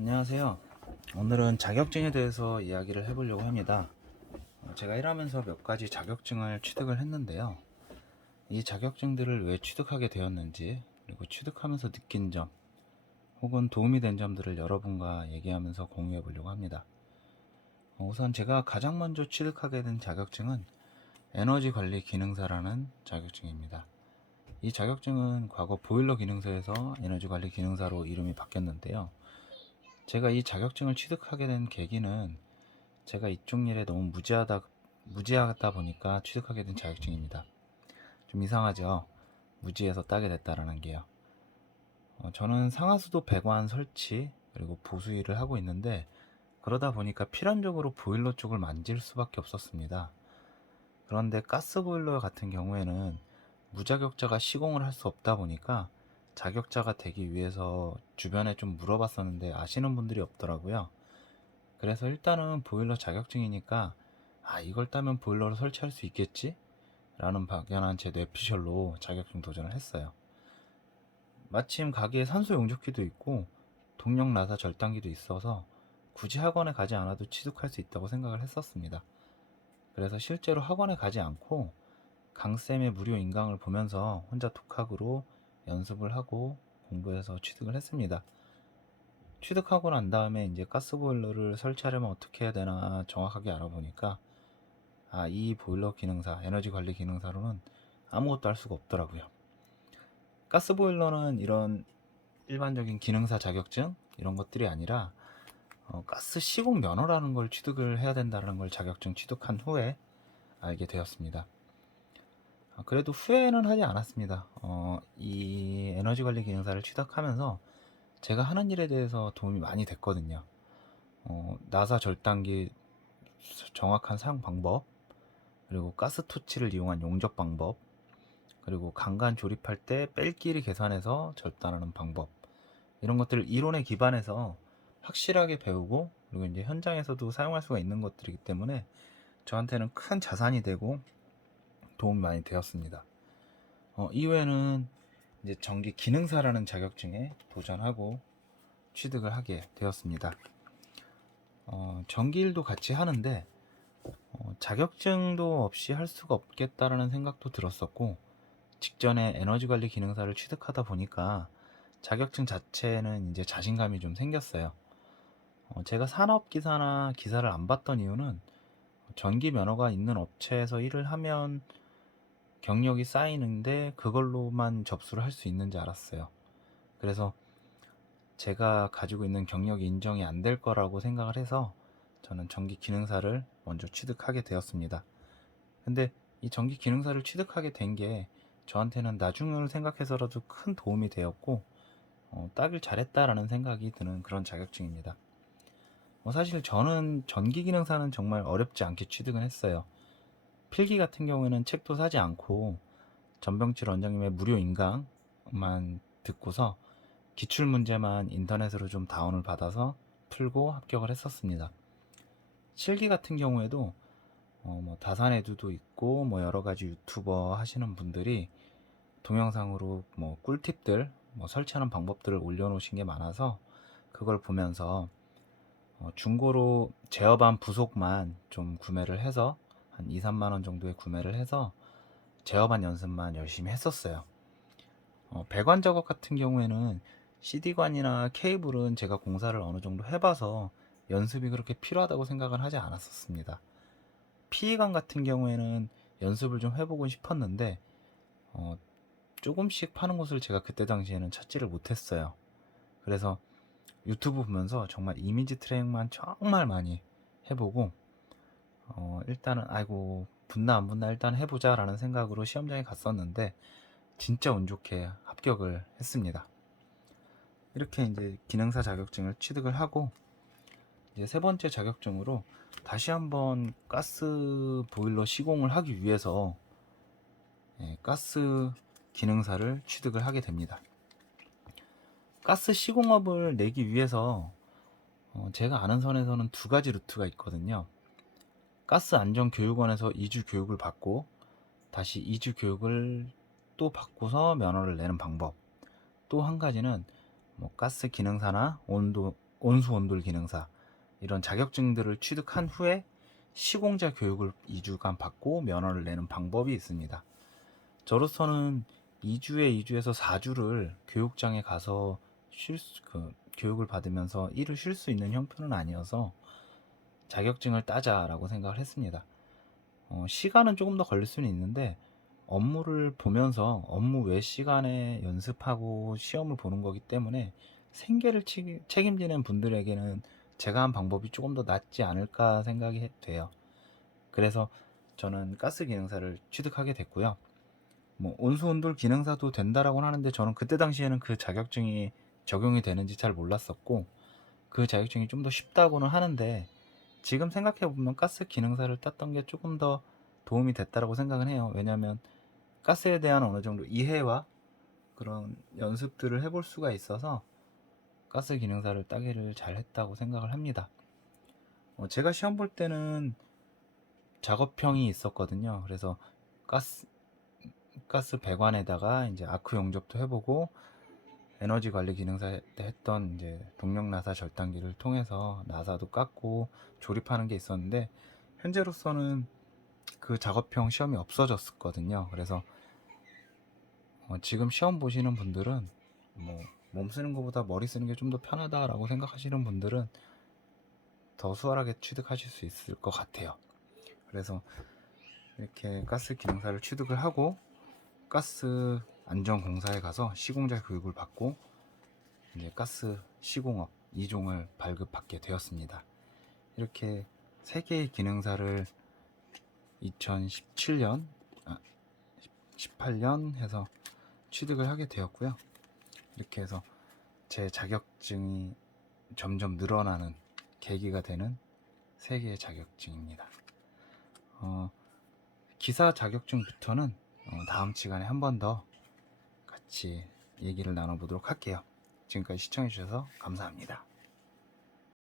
안녕하세요. 오늘은 자격증에 대해서 이야기를 해보려고 합니다. 제가 일하면서 몇 가지 자격증을 취득을 했는데요. 이 자격증들을 왜 취득하게 되었는지, 그리고 취득하면서 느낀 점, 혹은 도움이 된 점들을 여러분과 얘기하면서 공유해 보려고 합니다. 우선 제가 가장 먼저 취득하게 된 자격증은 에너지 관리 기능사라는 자격증입니다. 이 자격증은 과거 보일러 기능사에서 에너지 관리 기능사로 이름이 바뀌었는데요. 제가 이 자격증을 취득하게 된 계기는 제가 이쪽 일에 너무 무지하다 보니까 취득하게 된 자격증입니다. 좀 이상하죠? 무지해서 따게 됐다라는 게요. 저는 상하수도 배관 설치 그리고 보수 일을 하고 있는데, 그러다 보니까 필연적으로 보일러 쪽을 만질 수밖에 없었습니다. 그런데 가스 보일러 같은 경우에는 무자격자가 시공을 할 수 없다 보니까 자격자가 되기 위해서 주변에 좀 물어봤었는데 아시는 분들이 없더라고요. 그래서 일단은 보일러 자격증이니까 이걸 따면 보일러를 설치할 수 있겠지? 라는 막연한 제 뇌피셜로 자격증 도전을 했어요. 마침 가게에 산소 용접기도 있고 동력 나사 절단기도 있어서 굳이 학원에 가지 않아도 취득할 수 있다고 생각을 했었습니다. 그래서 실제로 학원에 가지 않고 강쌤의 무료 인강을 보면서 혼자 독학으로 연습을 하고 공부해서 취득을 했습니다. 취득하고 난 다음에 이제 가스보일러를 설치하려면 어떻게 해야 되나 정확하게 알아보니까 이 보일러 기능사, 에너지 관리 기능사로는 아무것도 할 수가 없더라고요. 가스보일러는 이런 일반적인 기능사 자격증 이런 것들이 아니라 가스 시공 면허라는 걸 취득을 해야 된다는 걸 자격증 취득한 후에 알게 되었습니다. 그래도 후회는 하지 않았습니다. 이 에너지 관리 기능사를 취득하면서 제가 하는 일에 대해서 도움이 많이 됐거든요. 나사 절단기 정확한 사용 방법, 그리고 가스토치를 이용한 용접 방법, 그리고 강간 조립할 때 뺄끼리 계산해서 절단하는 방법, 이런 것들을 이론에 기반해서 확실하게 배우고, 그리고 이제 현장에서도 사용할 수가 있는 것들이기 때문에 저한테는 큰 자산이 되고 도움이 많이 되었습니다. 이후에는 이제 전기 기능사라는 자격증에 도전하고 취득을 하게 되었습니다. 전기 일도 같이 하는데 자격증도 없이 할 수가 없겠다라는 생각도 들었었고, 직전에 에너지 관리 기능사를 취득하다 보니까 자격증 자체는 이제 자신감이 좀 생겼어요. 제가 산업기사나 기사를 안 봤던 이유는 전기 면허가 있는 업체에서 일을 하면 경력이 쌓이는데 그걸로만 접수를 할 수 있는지 알았어요. 그래서 제가 가지고 있는 경력이 인정이 안 될 거라고 생각을 해서 저는 전기 기능사를 먼저 취득하게 되었습니다. 근데 이 전기 기능사를 취득하게 된 게 저한테는 나중을 생각해서라도 큰 도움이 되었고, 따길 잘했다라는 생각이 드는 그런 자격증입니다. 사실 저는 전기 기능사는 정말 어렵지 않게 취득은 했어요. 필기 같은 경우에는 책도 사지 않고 전병칠 원장님의 무료 인강만 듣고서 기출 문제만 인터넷으로 좀 다운을 받아서 풀고 합격을 했었습니다. 실기 같은 경우에도 뭐 다산에두도 있고 뭐 여러 가지 유튜버 하시는 분들이 동영상으로 뭐 꿀팁들, 뭐 설치하는 방법들을 올려놓으신 게 많아서 그걸 보면서 중고로 제어반 부속만 좀 구매를 해서 한 2, 3만 원 정도에 구매를 해서 제어반 연습만 열심히 했었어요. 배관 작업 같은 경우에는 CD관이나 케이블은 제가 공사를 어느 정도 해봐서 연습이 그렇게 필요하다고 생각을 하지 않았었습니다. PE관 같은 경우에는 연습을 좀 해보고 싶었는데 조금씩 파는 곳을 제가 그때 당시에는 찾지를 못했어요. 그래서 유튜브 보면서 정말 이미지 트랙만 정말 많이 해보고 일단은 아이고 붙나 안 붙나 일단 해보자 라는 생각으로 시험장에 갔었는데 진짜 운 좋게 합격을 했습니다. 이렇게 이제 기능사 자격증을 취득을 하고 이제 세 번째 자격증으로 다시 한번 가스 보일러 시공을 하기 위해서 가스 기능사를 취득을 하게 됩니다. 가스 시공업을 내기 위해서 제가 아는 선에서는 두 가지 루트가 있거든요. 가스 안전 교육원에서 2주 교육을 받고 다시 2주 교육을 또 받고서 면허를 내는 방법. 또 한 가지는 뭐 가스 기능사나 온도 온수온돌 기능사 이런 자격증들을 취득한 후에 시공자 교육을 2주간 받고 면허를 내는 방법이 있습니다. 저로서는 2주에서 4주를 교육장에 가서 교육을 받으면서 일을 쉴 수 있는 형편은 아니어서 자격증을 따자라고 생각을 했습니다. 시간은 조금 더 걸릴 수는 있는데 업무를 보면서 업무 외 시간에 연습하고 시험을 보는 거기 때문에 생계를 책임지는 분들에게는 제가 한 방법이 조금 더 낫지 않을까 생각이 돼요. 그래서 저는 가스 기능사를 취득하게 됐고요. 뭐 온수온돌 기능사도 된다라고는 하는데 저는 그때 당시에는 그 자격증이 적용이 되는지 잘 몰랐었고 그 자격증이 좀 더 쉽다고는 하는데 지금 생각해 보면 가스 기능사를 땄던 게 조금 더 도움이 됐다라고 생각은 해요. 왜냐하면 가스에 대한 어느 정도 이해와 그런 연습들을 해볼 수가 있어서 가스 기능사를 따기를 잘 했다고 생각을 합니다. 제가 시험 볼 때는 작업형이 있었거든요. 그래서 가스 배관에다가 이제 아크 용접도 해보고 에너지 관리 기능사 때 했던 이제 동력 나사 절단기를 통해서 나사도 깎고 조립하는 게 있었는데 현재로서는 그 작업형 시험이 없어졌거든요. 그래서 지금 시험 보시는 분들은 뭐 몸 쓰는 것보다 머리 쓰는 게 좀 더 편하다라고 생각하시는 분들은 더 수월하게 취득하실 수 있을 것 같아요. 그래서 이렇게 가스 기능사를 취득을 하고 가스 안전공사에 가서 시공자 교육을 받고 이제 가스 시공업 2종을 발급받게 되었습니다. 이렇게 3개의 기능사를 2017년, 18년 해서 취득을 하게 되었고요. 이렇게 해서 제 자격증이 점점 늘어나는 계기가 되는 3개의 자격증입니다. 기사 자격증부터는 다음 시간에 한 번 더 같이 얘기를 나눠보도록 할게요. 지금까지 시청해주셔서 감사합니다.